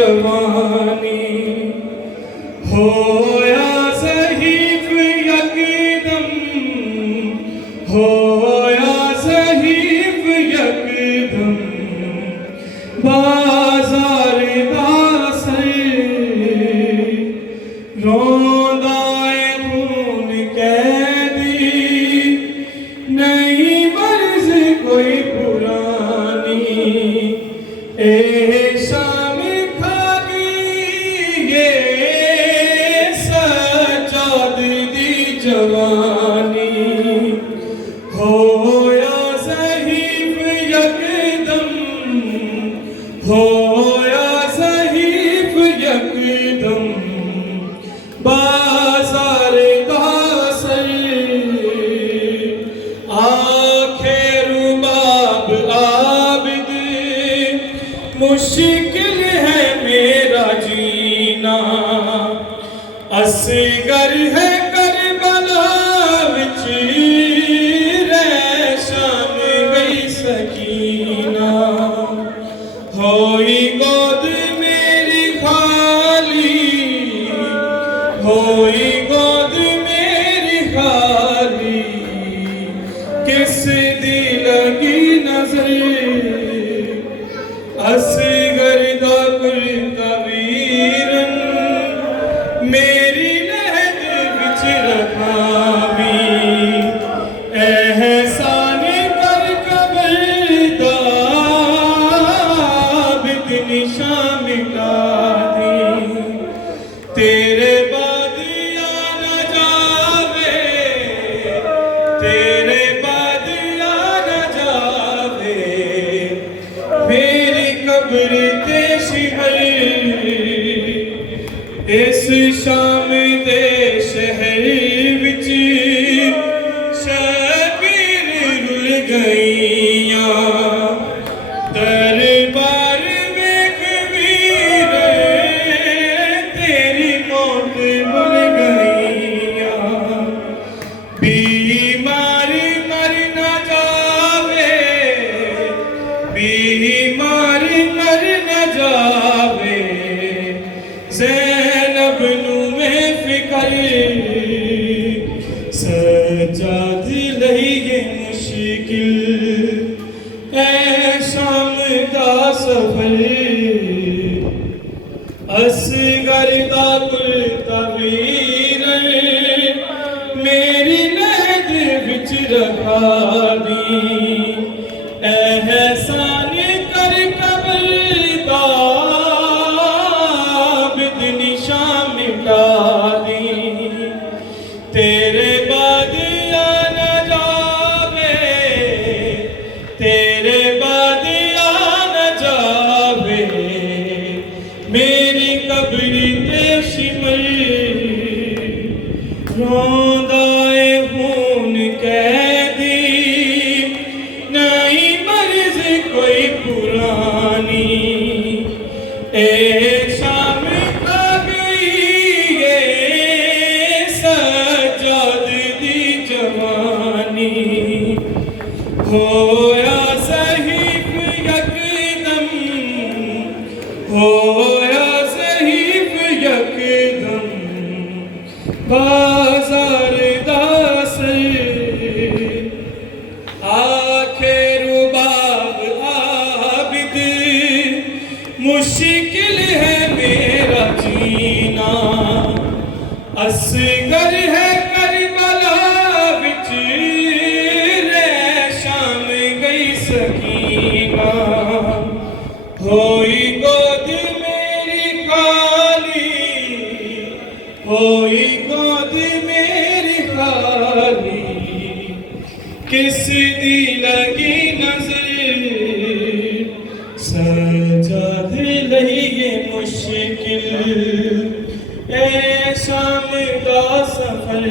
जवानी होया सहीफ यकदम होया सहीफ यकदम बाजार दासर रोंदाए खून कैदी नहीं मर्ज कोई पुरानी ए शाम खा गई ये सजाद दी जवानी होया सहीफ यकदम होया सहीफ यकदम बाजार दासर आखे रुबाब आबिद मुश्किल है मेरा जीना असगर है करबला विच शाम गई सकीना होई गोद मेरी खाली होई गोद मेरी खाली किस दी लगी नजर असगर दा कुल कबीरन मेरी लहद विच रखावी एहसान कर कबर दा बिद निशान मिटा दी तेरे बाद या न जावे तेरे बाद या न जावे मेरी कब्र ते शिमल इस शाम दे शहर विच शबीर रुल गईयां दरबार वेख वीर तेरी मौत भुल गईयां बीमार मर न जावे बीमार मर न जावे ज़ैनब नू में फिकर सजाद लईए मुश्किल ऐ शाम दा सफर असगर दा कुल तवीर मेरी लहद विच रखा दी एहसान कर कबर दा बिद निशान मिटा दी तेरे बाद या न जावे तेरे बाद या न जावे मेरी कब्र ते शिमल रोंदाए खून कैदी नहीं मर्ज कोई पुरानी ए शाम खा गई ये सजाद दी जवानी होया सहीफ यकदम होया सहीफ यकदम बाजार दासर आखे रुबाब आबिद मुश्किल है मेरा जीना असगर है करबला विच शाम गई सकीना होई गोद मेरी खाली होई गोद मेरी खाली किस दी लगी नजर सजाद लईए मुश्किल ऐ शाम दा सफर